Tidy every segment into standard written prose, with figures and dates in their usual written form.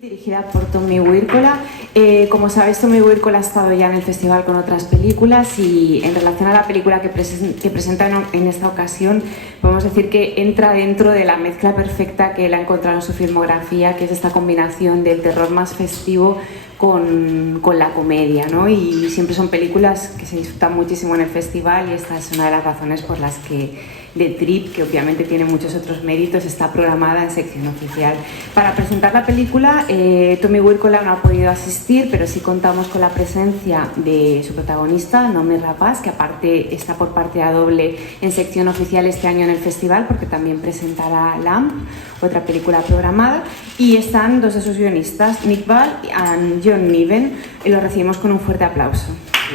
Dirigida por Tommy Wirkola. Como sabéis, Tommy Wirkola ha estado ya en el festival con otras películas y en relación a la película que presenta en esta ocasión, podemos decir que entra dentro de la mezcla perfecta que él ha encontrado en su filmografía, que es esta combinación del terror más festivo con la comedia, ¿no? Y siempre son películas que se disfrutan muchísimo en el festival y esta es una de las razones por las que The Trip, que obviamente tiene muchos otros méritos, está programada en sección oficial. Para presentar la película, Tommy Wirkola no ha podido asistir, pero sí contamos con la presencia de su protagonista, Noomi Rapace, que aparte está por partida doble en sección oficial este año en el festival, porque también presentará Lamb, otra película programada, y están dos de sus guionistas, Nick Ball y John Niven, y los recibimos con un fuerte aplauso.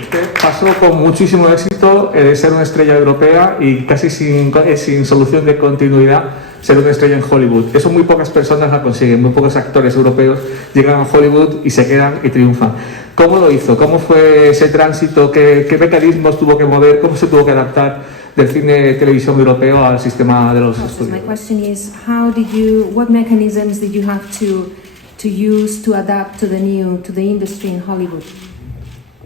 Usted pasó con muchísimo éxito de ser una estrella europea y casi sin solución de continuidad ser una estrella en Hollywood. Eso muy pocas personas la consiguen, muy pocos actores europeos llegan a Hollywood y se quedan y triunfan. ¿Cómo lo hizo? ¿Cómo fue ese tránsito? ¿Qué mecanismos tuvo que mover? ¿Cómo se tuvo que adaptar del cine de televisión europeo al sistema de los estudios? My question is, what mechanisms did you have to use to adapt to the industry in Hollywood?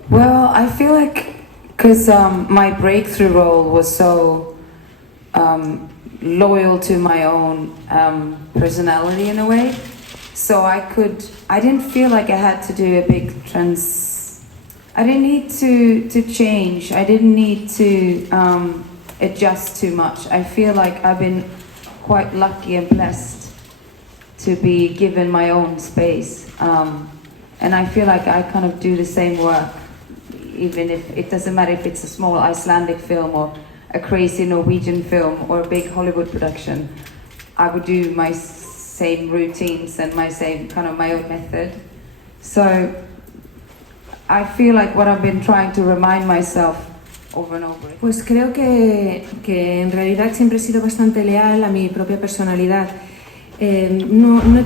Well, I feel like because my breakthrough role was so loyal to my own personality in a way, so I didn't feel like I had to do a big I didn't need to change. I didn't need to adjust too much. I feel like I've been quite lucky and blessed to be given my own space, and I feel like I kind of do the same work. Even if it doesn't matter if it's a small Icelandic film or a crazy Norwegian film or a big Hollywood production, I would do my same routines and my own method. So I feel like what I've been trying to remind myself over and over. Pues creo que en realidad siempre he sido bastante leal a mi propia personalidad. No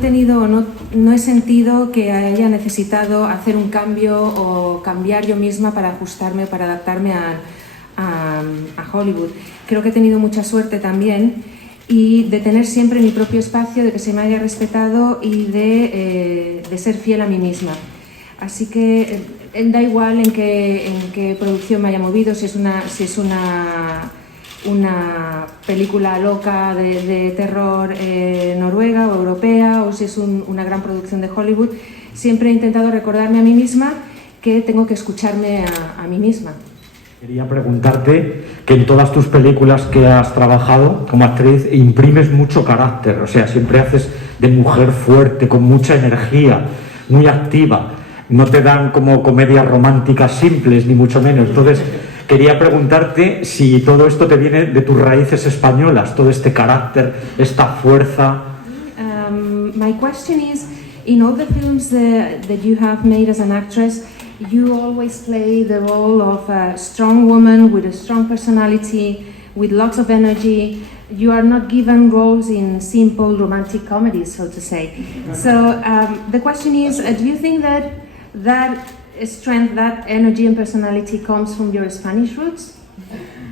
he sentido que haya necesitado hacer un cambio o cambiar yo misma para ajustarme o para adaptarme a Hollywood. Creo que he tenido mucha suerte también y de tener siempre mi propio espacio, de que se me haya respetado y de ser fiel a mí misma. Así que da igual en qué producción me haya movido, si es una película loca de terror noruega o europea o si es una gran producción de Hollywood, siempre he intentado recordarme a mí misma que tengo que escucharme a mí misma. Quería preguntarte que en todas tus películas que has trabajado como actriz imprimes mucho carácter, o sea, siempre haces de mujer fuerte, con mucha energía, muy activa, no te dan como comedias románticas simples, ni mucho menos. Entonces, quería preguntarte si todo esto te viene de tus raíces españolas, todo este carácter, esta fuerza. My question is, in all the films that you have made as an actress, you always play the role of a strong woman with a strong personality, with lots of energy. You are not given roles in simple romantic comedies, so to say. So the question is, do you think that strength, that energy and personality comes from your Spanish roots?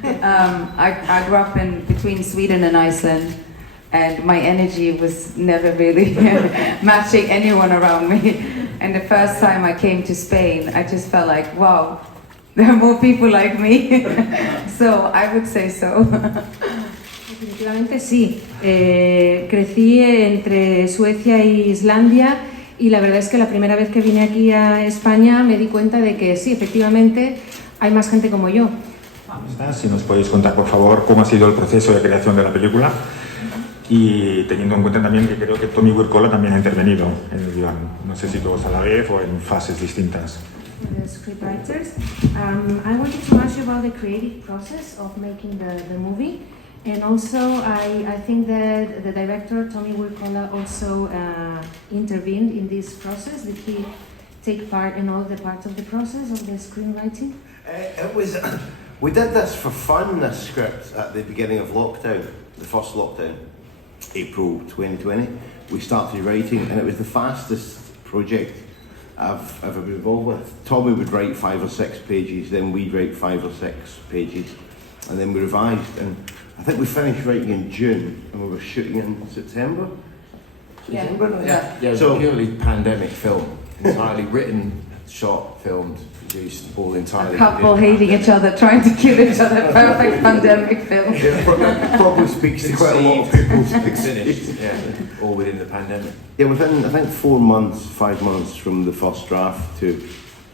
I grew up between Sweden and Iceland, and my energy was never really matching anyone around me. And the first time I came to Spain, I just felt like, wow, there are more people like me. So I would say so. Definitivamente sí. Crecí entre Suecia e Islandia. Y la verdad es que la primera vez que vine aquí a España me di cuenta de que sí, efectivamente, hay más gente como yo. Si nos podéis contar, por favor, cómo ha sido el proceso de creación de la película y teniendo en cuenta también que creo que Tommy Wirkola también ha intervenido en el guion. No sé si todos a la vez o en fases distintas. The scriptwriters, I wanted to ask you about the creative process of making the movie. And also, I think that the director, Tommy Wirkola, also intervened in this process. Did he take part in all the parts of the process of the screenwriting? We did this for fun, this script, at the beginning of lockdown, the first lockdown, April 2020. We started writing, and it was the fastest project I've ever been involved with. Tommy would write 5 or 6 pages, then we'd write 5 or 6 pages, and then we revised. And I think we finished writing in June and we were shooting in September. Yeah. Yeah, So- purely pandemic film, entirely written, shot, filmed, produced, all entirely. A couple within the hating each other, trying to kill each other. Perfect pandemic film. It probably speaks to quite a lot of people's Finished, experience. yeah, all within the pandemic. Yeah, within I think 4 months, 5 months from the first draft to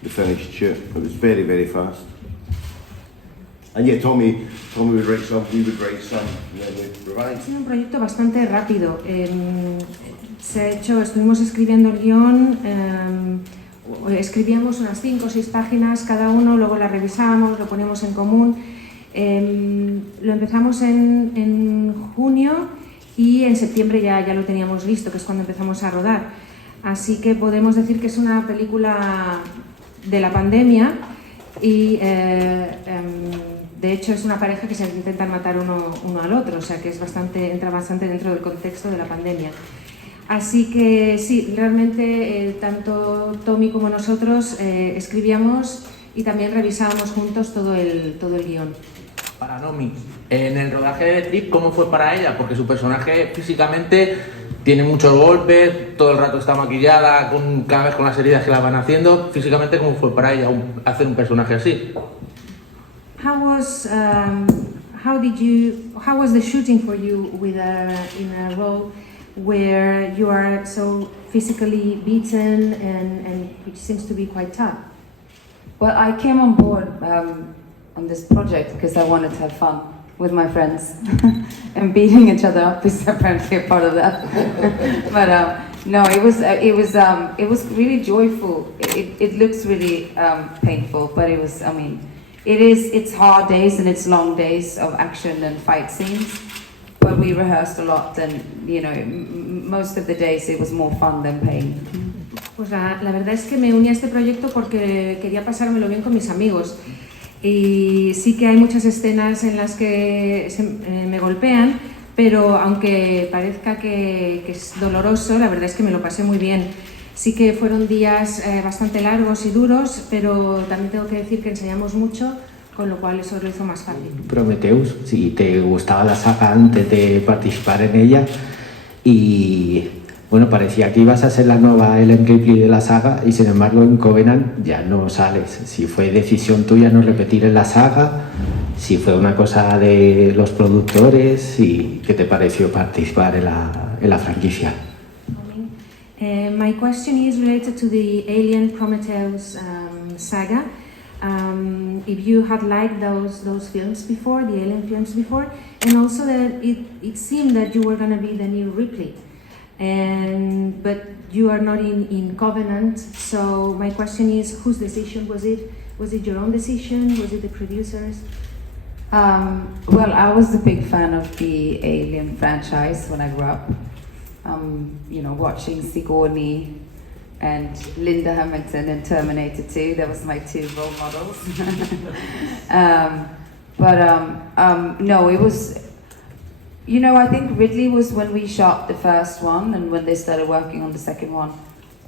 the finished shoot, it was very, very fast. And yeah, Tommy would write some, we would write some, and then we'd Ha revise. sido un proyecto bastante rápido. Estuvimos escribiendo el guión, escribíamos unas 5 o 6 páginas cada uno, luego las revisábamos, lo poníamos en común. Lo empezamos en junio y en septiembre ya lo teníamos listo, que es cuando empezamos a rodar. Así que podemos decir que es una película de la pandemia y de hecho es una pareja que se intentan matar uno al otro, o sea que entra bastante dentro del contexto de la pandemia. Así que sí, realmente tanto Tommy como nosotros escribíamos y también revisábamos juntos todo el guión. Para Nomi, en el rodaje de Trip, ¿cómo fue para ella? Porque su personaje físicamente tiene muchos golpes, todo el rato está maquillada, cada vez con las heridas que la van haciendo. Físicamente, ¿cómo fue para ella hacer un personaje así? How was the shooting for you in a role where you are so physically beaten and which seems to be quite tough? Well, I came on board on this project because I wanted to have fun with my friends, and beating each other up is apparently a part of that. But no, it was really joyful. It looks really painful, but it was. I mean, it's hard days and it's long days of action and fight scenes. But we rehearsed a lot, and most of the days it was more fun than pain. Pues la verdad es que me uní a este proyecto porque quería pasármelo bien con mis amigos. Y sí que hay muchas escenas en las que me golpean, pero aunque parezca que es doloroso, la verdad es que me lo pasé muy bien. Sí que fueron días bastante largos y duros, pero también tengo que decir que ensayamos mucho, con lo cual eso lo hizo más fácil. Prometheus, si te gustaba la saga antes de participar en ella, y bueno, parecía que ibas a ser la nueva Ellen Ripley de la saga, y sin embargo en Covenant ya no sales. Si fue decisión tuya no repetir en la saga, si fue una cosa de los productores, y qué te pareció participar en la franquicia. My question is related to the Alien Prometheus saga. If you had liked those films before, the Alien films before, and also that it seemed that you were going to be the new Ripley, but you are not in Covenant. So my question is, whose decision was it? Was it your own decision? Was it the producers? Well, I was a big fan of the Alien franchise when I grew up. Watching Sigourney and Linda Hamilton in Terminator 2, that was my 2 role models. No, it was, I think Ridley was when we shot the first one and when they started working on the second one.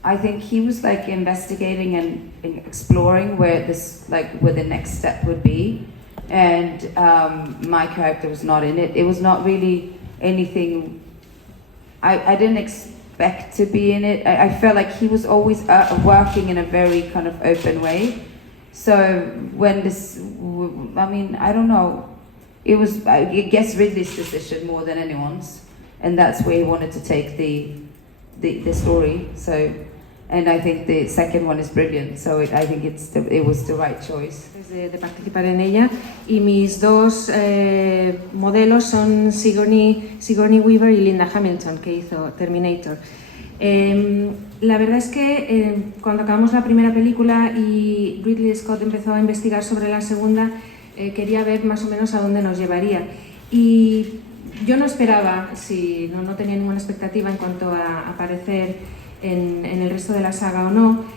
I think he was like investigating and exploring where the next step would be. And my character was not in it. It was not really anything, I didn't expect to be in it. I felt like he was always working in a very kind of open way. So when I don't know, it was, I guess, Ridley's decision more than anyone's, and that's where he wanted to take the story. So, and I think the second one is brilliant. So I think it was the right choice. De participar en ella, y mis 2 modelos son Sigourney Weaver y Linda Hamilton, que hizo Terminator. La verdad es que cuando acabamos la primera película y Ridley Scott empezó a investigar sobre la segunda, quería ver más o menos a dónde nos llevaría. Y yo no esperaba, no tenía ninguna expectativa en cuanto a aparecer en el resto de la saga o no.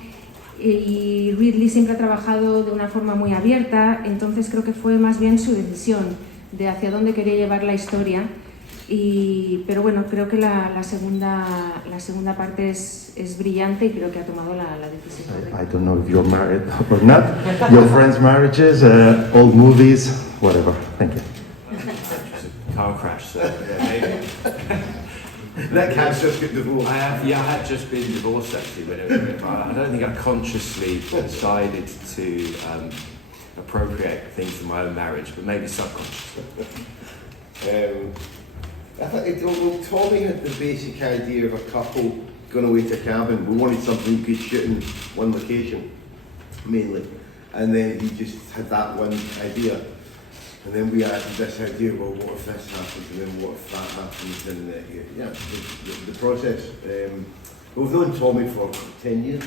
Y Ridley siempre ha trabajado de una forma muy abierta, entonces creo que fue más bien su decisión de hacia dónde quería llevar la historia. Pero bueno, creo que la segunda parte es brillante y creo que ha tomado la decisión. I don't know if you're married or not. Your friends' marriages, old movies, whatever. Thank you. Car crash, so yeah, maybe. That cat's just get divorced. I have, yeah, I had just been divorced actually when it was written. I don't think I consciously decided to appropriate things from my own marriage, but maybe subconsciously. I think Tommy had the basic idea of a couple going away to a cabin. We wanted something you could shoot in one location, mainly. And then he just had that one idea. And then we added this idea, well, what if this happens, and then what if that happens, and the process. We've known Tommy for 10 years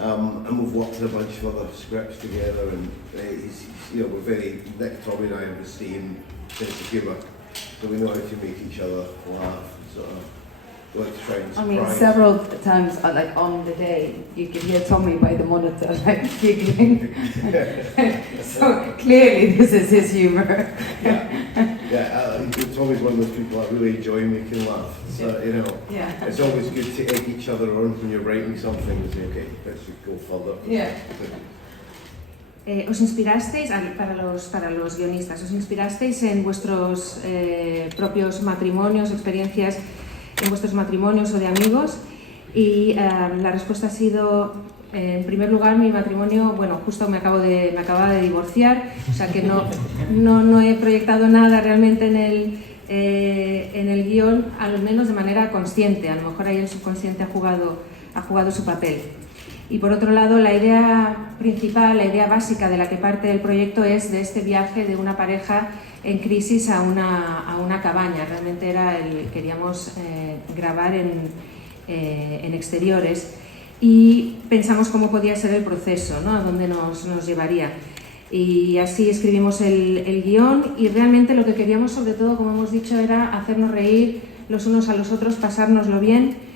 now, and we've worked on a bunch of other scripts together, and we're very, Nick, Tommy and I have the same sense of humour, so we know how to make each other laugh, sort of. Like to try and surprise. I mean, several times, like on the day, you could hear Tommy by the monitor, like giggling. So clearly, this is his humour. Tommy's one of those people that really enjoy making laugh. So it's always good to egg each other on when you're writing something and say, okay, let's go further. Yeah. ¿Os inspirasteis, para los guionistas, os inspirasteis en vuestros propios matrimonios, experiencias en vuestros matrimonios o de amigos? Y la respuesta ha sido, en primer lugar, mi matrimonio, bueno, justo me acababa de divorciar, o sea que no he proyectado nada realmente en el guión, al menos de manera consciente. A lo mejor ahí el subconsciente ha jugado su papel. Y por otro lado, la idea principal, la idea básica de la que parte el proyecto es de este viaje de una pareja en crisis a una cabaña. Realmente queríamos grabar en exteriores y pensamos cómo podía ser el proceso, ¿no? A dónde nos llevaría. Y así escribimos el guión, y realmente lo que queríamos, sobre todo, como hemos dicho, era hacernos reír los unos a los otros, pasárnoslo bien.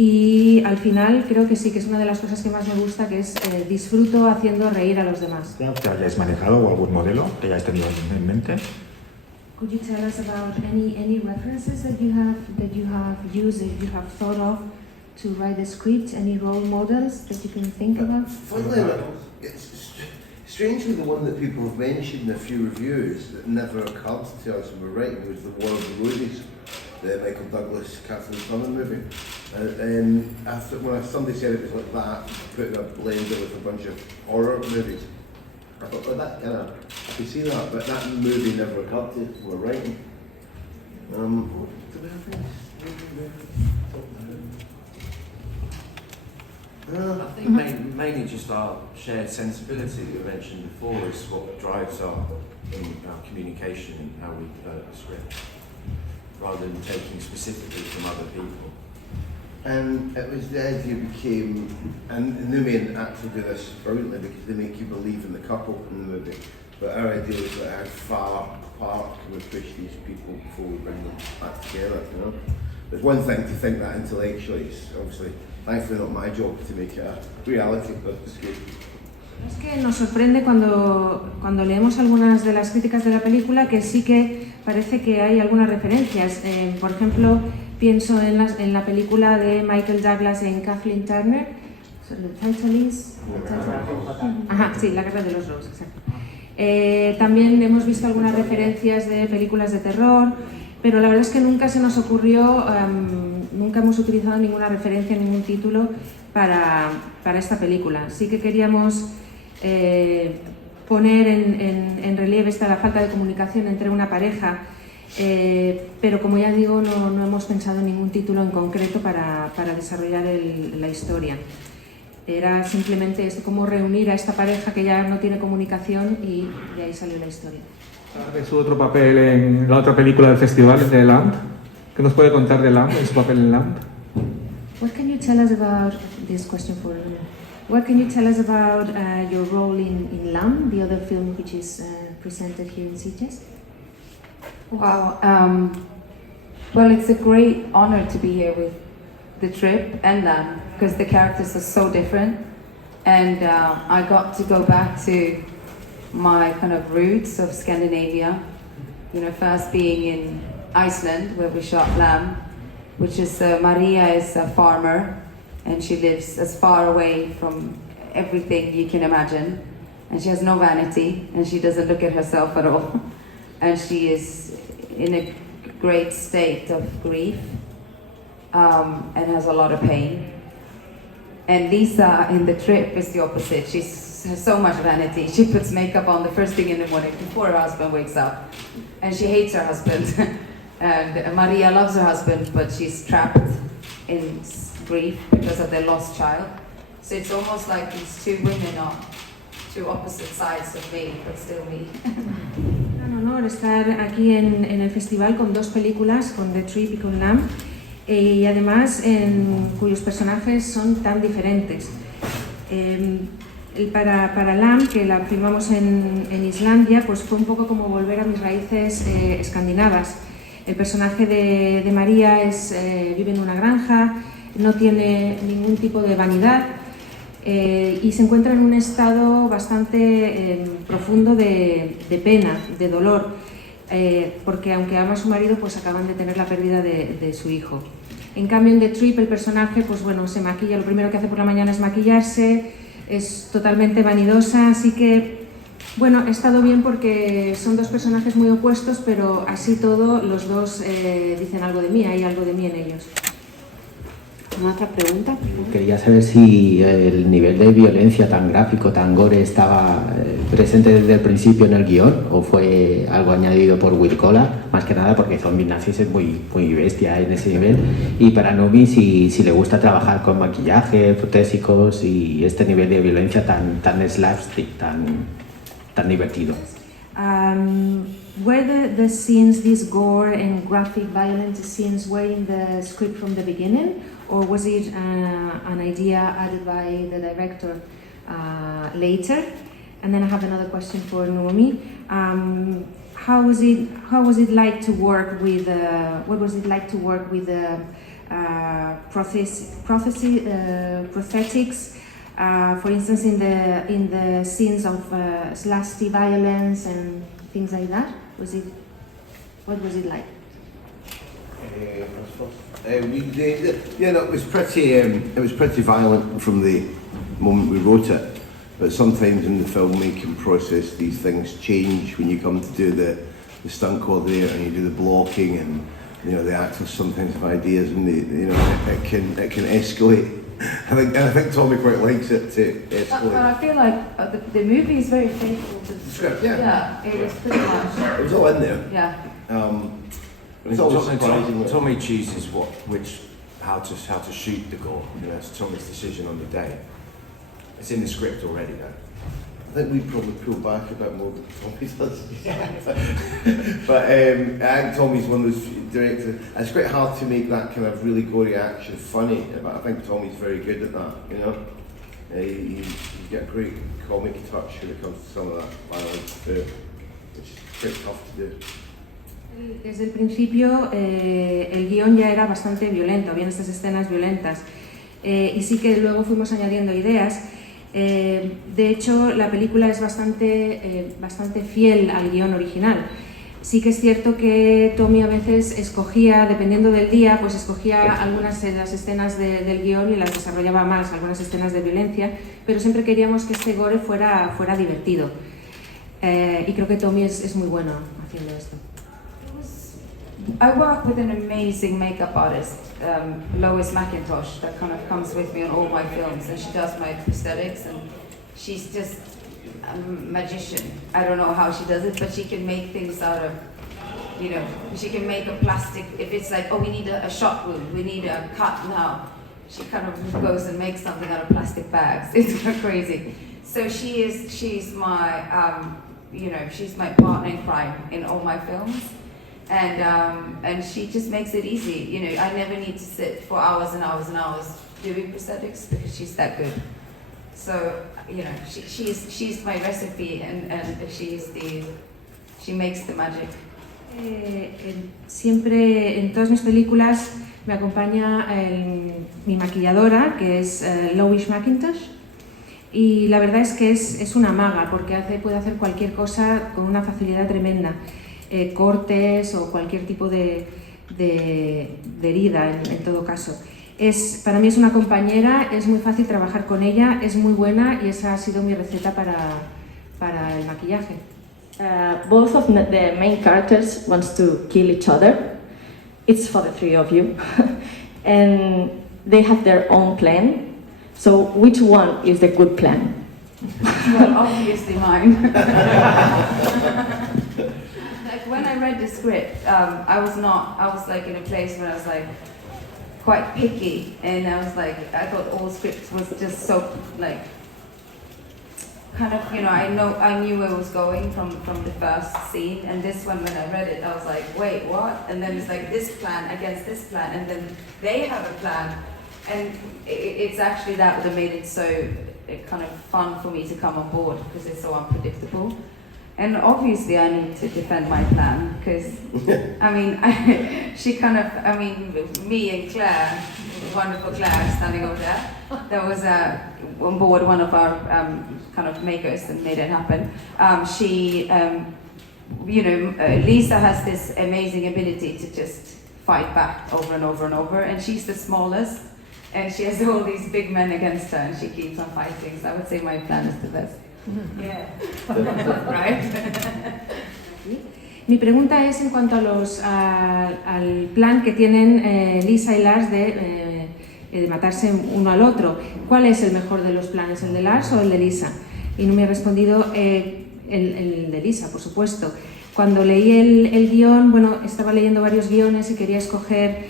Y al final creo que sí, que es una de las cosas que más me gusta, que es disfruto haciendo reír a los demás. ¿Que hayáis manejado o algún modelo que hayáis tenido en mente? Could you tell us about any references that you have used, that you have thought of to write the script? Any role models that you can think about? Funnily enough, it's strangely the one that people have mentioned in a few reviews that never occurred to us when we were writing was The War of the Roses, the Michael Douglas, Kathleen Turner movie. And after when somebody said it was like that, put in a blender with a bunch of horror movies, I thought, well, that kind of, I could see that, but that movie never occurred to us when we were writing. I think mainly just our shared sensibility that you mentioned before is what drives our communication and how we develop the script, rather than taking specifically from other people. And it was the idea became, and the main actors do this brilliantly because they make you believe in the couple in the movie. But our idea was that how far apart can we push these people before we bring them back together, you know? There's one thing to think that intellectually, it's obviously, thankfully not my job to make it a reality, but it's good. Es que nos sorprende cuando leemos algunas de las críticas de la película que sí que parece que hay algunas referencias. Por ejemplo, pienso en la película de Michael Douglas en Kathleen Turner. ¿El title is? Ajá, sí, La Guerra de los Roses, exacto. También hemos visto algunas referencias de películas de terror, pero la verdad es que nunca se nos ocurrió, nunca hemos utilizado ninguna referencia, ningún título para esta película. Sí que queríamos poner en relieve la falta de comunicación entre una pareja, pero como ya digo, no hemos pensado en ningún título en concreto para desarrollar la historia. Era simplemente cómo reunir a esta pareja que ya no tiene comunicación, y de ahí salió la historia. De su otro papel en la otra película del festival, de Lamb. ¿Qué nos puede contar de Lamb, de su papel en Lamb? What can you tell us about this question for you? What can you tell us about your role in Lamb, the other film which is presented here in Sitges? Wow. Well, it's a great honor to be here with The Trip and Lamb, because the characters are so different, and I got to go back to my kind of roots of Scandinavia. You know, first being in Iceland, where we shot Lamb, which is Maria is a farmer, and she lives as far away from everything you can imagine, and she has no vanity, and she doesn't look at herself at all, and she is in a great state of grief, and has a lot of pain. And Lisa in The Trip is the opposite. She has so much vanity. She puts makeup on the first thing in the morning before her husband wakes up. And she hates her husband. And Maria loves her husband, but she's trapped in grief because of their lost child. So it's almost like these two women are two opposite sides of me, but still me. Un honor estar aquí en el festival con dos películas, con The Trip y con Lamb, y además cuyos personajes son tan diferentes. Para Lamb, que la filmamos en Islandia, pues fue un poco como volver a mis raíces escandinavas. El personaje de María vive en una granja, no tiene ningún tipo de vanidad y se encuentra en un estado bastante profundo de pena, de dolor, porque aunque ama a su marido, pues acaban de tener la pérdida de su hijo. En cambio, en The Trip, el personaje, pues bueno, se maquilla, lo primero que hace por la mañana es maquillarse, es totalmente vanidosa, así que, bueno, ha estado bien porque son dos personajes muy opuestos, pero así todo, los dos dicen algo de mí, hay algo de mí en ellos. ¿Una otra pregunta? Quería saber si el nivel de violencia tan gráfico, tan gore, estaba presente desde el principio en el guión o fue algo añadido por Wirkola, más que nada porque Zombies Nazis es muy bestia en ese nivel. Y para Nomi, si le gusta trabajar con maquillaje, protésicos y este nivel de violencia tan slapstick, tan divertido. Were the scenes, this gore and graphic violence scenes, were in the script from the beginning, or was it an idea added by the director later? And then I have another question for Naomi. How was it like to work with? What was it like to work with prosthetics? For instance, in the scenes of slapstick violence and things like that. What was it like? It was pretty violent from the moment we wrote it. But sometimes in the filmmaking process, these things change when you come to do the stunt coordinator and you do the blocking, and the actors sometimes have ideas, and it can escalate. I think Tommy quite likes it to escalate. But I feel like the movie is very faithful to the script. Yeah, it was pretty much. It was all in there. Yeah. It's always surprising. Tommy chooses how to shoot the gore. It's Tommy's decision on the day. It's in the script already, though. I think we probably pull back a bit more than Tommy does. But I think Tommy's one of those directors. It's quite hard to make that kind of really gory action funny, but I think Tommy's very good at that. He's got a great comic touch when it comes to some of that violence too, which is quite tough to do. Desde el principio el guión ya era bastante violento, habían estas escenas violentas y sí que luego fuimos añadiendo ideas. De hecho, la película es bastante fiel al guión original. Sí que es cierto que Tommy a veces escogía, dependiendo del día, pues escogía algunas de las escenas del guión y las desarrollaba más, algunas escenas de violencia, pero siempre queríamos que este gore fuera divertido. Y creo que Tommy es muy bueno haciendo esto. I work with an amazing makeup artist, Lois McIntosh, that kind of comes with me on all my films, and she does my prosthetics, and she's just a magician. I don't know how she does it, but she can make things out of, she can make a plastic, if it's like, oh, we need a shot wound, we need a cut now, she kind of goes and makes something out of plastic bags. It's kind of crazy. So she's my, she's my partner in crime in all my films. And she just makes it easy. I never need to sit for hours and hours and hours doing prosthetics because she's that good. So, she's my recipe, and she makes the magic. Siempre en todas mis películas me acompaña mi maquilladora, que es Lois McIntosh, y la verdad es que es una maga porque puede hacer cualquier cosa con una facilidad tremenda. Cortes o cualquier tipo de herida en todo caso. Para mí es una compañera, es muy fácil trabajar con ella, es muy buena y esa ha sido mi receta para el maquillaje. Both of the main characters wants to kill each other. It's for the three of you. and they have their own plan. So which one is the good plan? Well, obviously mine. Like when I read the script, I was like in a place where I was like quite picky, and I was like, I thought all scripts was just so like kind of, you know, I knew where it was going from the first scene, and this one when I read it, I was like, wait, what? And then it's like this plan against this plan, and then they have a plan, and it's actually that made it so kind of fun for me to come on board because it's so unpredictable. And obviously I need to defend my plan because, I mean, me and Claire, wonderful Claire standing over there, that was on board one of our kind of makers and made it happen. Lisa has this amazing ability to just fight back over and over and over, and she's the smallest, and she has all these big men against her, and she keeps on fighting. So I would say my plan is the best. Yeah. Right? Mi pregunta es en cuanto a al plan que tienen Lisa y Lars de matarse uno al otro. ¿Cuál es el mejor de los planes, el de Lars o el de Lisa? Y no me ha respondido el de Lisa, por supuesto. Cuando leí el guión, bueno, estaba leyendo varios guiones y quería escoger,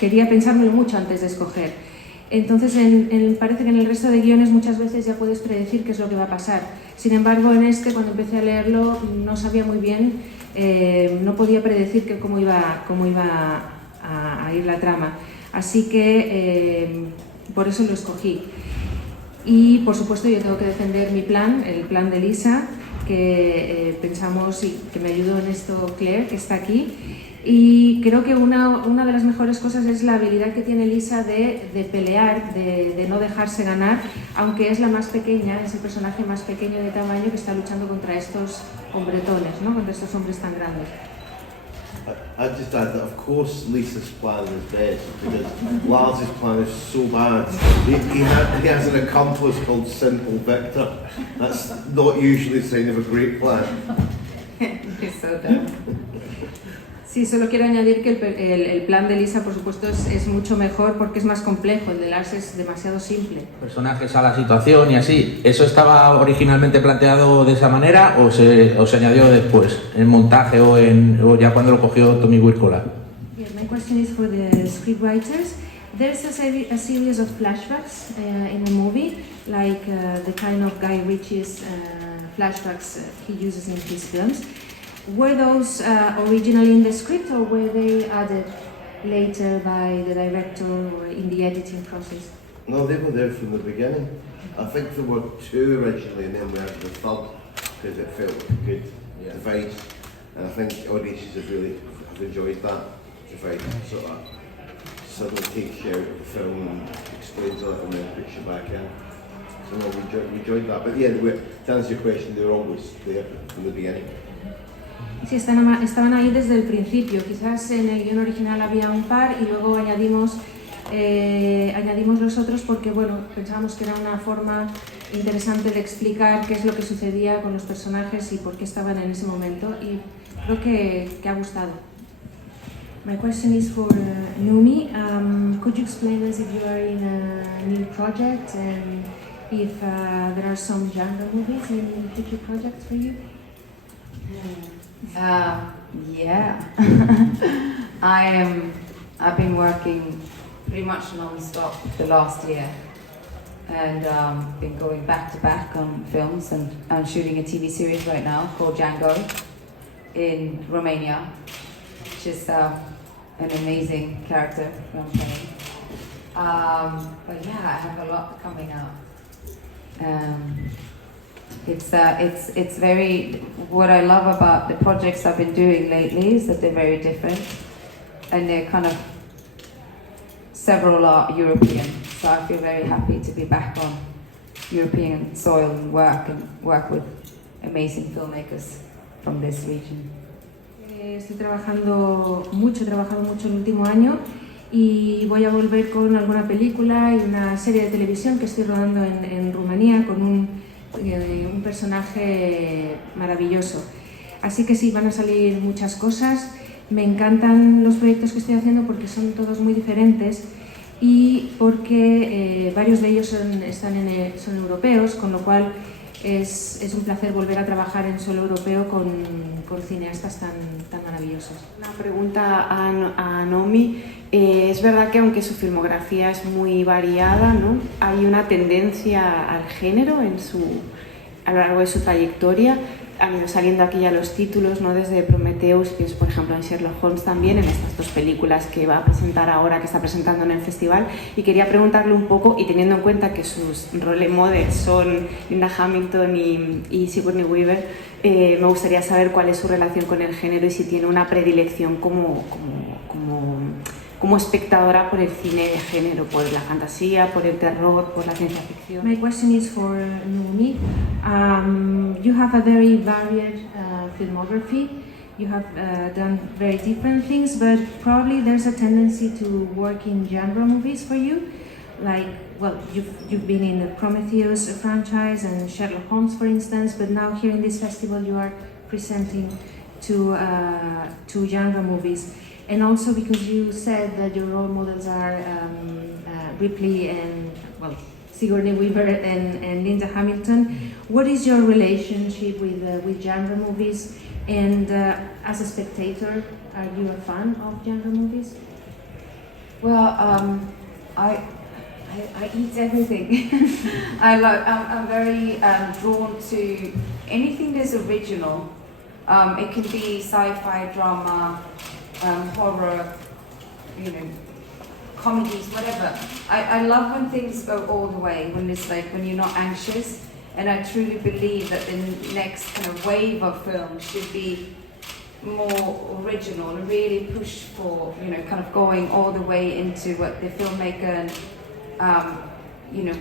quería pensármelo mucho antes de escoger. Entonces, parece que en el resto de guiones muchas veces ya puedes predecir qué es lo que va a pasar. Sin embargo, en este, cuando empecé a leerlo, no sabía muy bien, no podía predecir cómo iba a ir la trama. Así que por eso lo escogí. Y, por supuesto, yo tengo que defender mi plan, el plan de Lisa, que pensamos y que me ayudó en esto Claire, que está aquí. Y creo que una de las mejores cosas es la habilidad que tiene Lisa de pelear, de no dejarse ganar, aunque es la más pequeña, es el personaje más pequeño de tamaño que está luchando contra estos hombretones, ¿no? Contra estos hombres tan grandes. I'd just add that of course Lisa's plan is best because Lars' plan is so bad. He has an accomplice called Simple Victor. That's not usually a sign of a great plan. He's so dumb. Sí, solo quiero añadir que el plan de Lisa, por supuesto, es mucho mejor porque es más complejo. El de Lars es demasiado simple. Personajes a la situación y así. ¿Eso estaba originalmente planteado de esa manera o se añadió después, en montaje o ya cuando lo cogió Tommy Wirkola? Yeah, my question is for the scriptwriters. There's a series of flashbacks in the movie, like the kind of Guy Ritchie's flashbacks he uses in his films. Were those originally in the script or were they added later by the director or in the editing process? No, they were there from the beginning. I think there were two originally and then we added the third because it felt like a good device. And I think audiences have enjoyed that device. Sort of suddenly takes you out of the film and explains a little and then puts you back in. So no, we enjoyed that. But yeah, to answer your question, they were always there from the beginning. Sí, estaban ahí desde el principio. Quizás en el guión original había un par y luego añadimos los otros porque bueno, pensábamos que era una forma interesante de explicar qué es lo que sucedía con los personajes y por qué estaban en ese momento, y creo que ha gustado. My question is for Numi. Could you explain us if you are in a new project and if there are some genre movies in future projects for you? Yeah. I've been working pretty much non-stop the last year and been going back to back on films, and I'm shooting a TV series right now called Django in Romania, which is an amazing character I'm playing. But yeah, I have a lot coming out. It's very, what I love about the projects I've been doing lately is that they're very different and they're kind of, several are European, so I feel very happy to be back on European soil and work with amazing filmmakers from this region. Estoy trabajando mucho, he trabajado mucho el último año y voy a volver con alguna película y una serie de televisión que estoy rodando en Rumanía con un personaje maravilloso. Así que sí, van a salir muchas cosas Me encantan los proyectos que estoy haciendo porque son todos muy diferentes y porque varios de ellos son europeos, con lo cual es un placer volver a trabajar en suelo europeo con cineastas tan maravillosos. Una pregunta a Nomi. Es verdad que aunque su filmografía es muy variada, ¿no?, hay una tendencia al género a lo largo de su trayectoria. Han ido saliendo aquí ya los títulos, ¿no?, desde Prometheus, que es por ejemplo en Sherlock Holmes también, en estas dos películas que va a presentar ahora, que está presentando en el festival. Y quería preguntarle un poco, y teniendo en cuenta que sus role models son Linda Hamilton y Sigourney Weaver, me gustaría saber cuál es su relación con el género y si tiene una predilección como espectadora por el cine de género, por la fantasía, por el terror, por la ciencia ficción. My question is for Nomi. You have a very varied filmography. You have done very different things, but probably there's a tendency to work in genre movies for you. Like, well, you've been in the Prometheus franchise and Sherlock Holmes, for instance, but now here in this festival you are presenting two genre movies. And also because you said that your role models are Ripley and, well, Sigourney Weaver and Linda Hamilton. What is your relationship with genre movies? And as a spectator, are you a fan of genre movies? Well, I eat everything. I'm very drawn to anything that's original. It can be sci-fi, drama, horror, comedies, whatever. I love when things go all the way, when it's like when you're not anxious. And I truly believe that the next kind of wave of films should be more original and really push for, kind of going all the way into what the filmmaker and,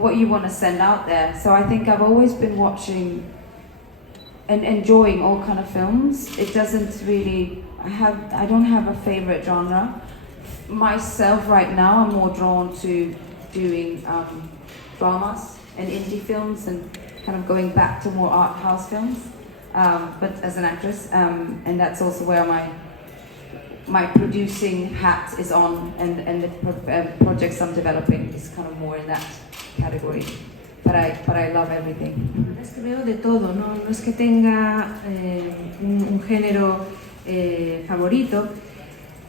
what you want to send out there. So I think I've always been watching and enjoying all kind of films. It doesn't really, I don't have a favorite genre. Myself right now, I'm more drawn to doing dramas and indie films and kind of going back to more art house films, but as an actress, and that's also where my producing hat is on, and the projects I'm developing is kind of more in that category. But I love everything. Es que veo de todo, no es que tenga un género favorito.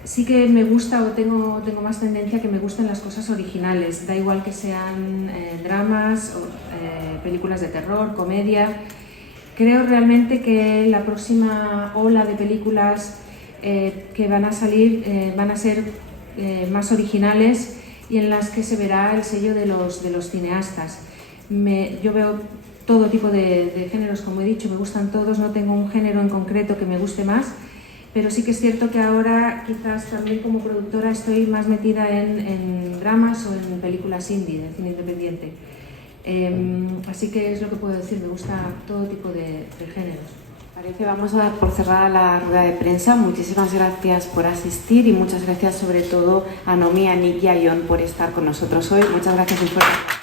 Sí que me gusta o tengo más tendencia a que me gusten las cosas originales, da igual que sean dramas o películas de terror, comedia. Creo realmente que la próxima ola de películas que van a salir van a ser más originales y en las que se verá el sello de los cineastas. Yo veo todo tipo de géneros, como he dicho, me gustan todos, no tengo un género en concreto que me guste más. Pero sí que es cierto que ahora quizás también como productora estoy más metida en dramas o en películas indie, de cine independiente. Así que es lo que puedo decir, me gusta todo tipo de géneros. Parece, vamos a dar por cerrada la rueda de prensa. Muchísimas gracias por asistir y muchas gracias sobre todo a Nomi, a Nick y a Jon por estar con nosotros hoy. Muchas gracias muy fuerte.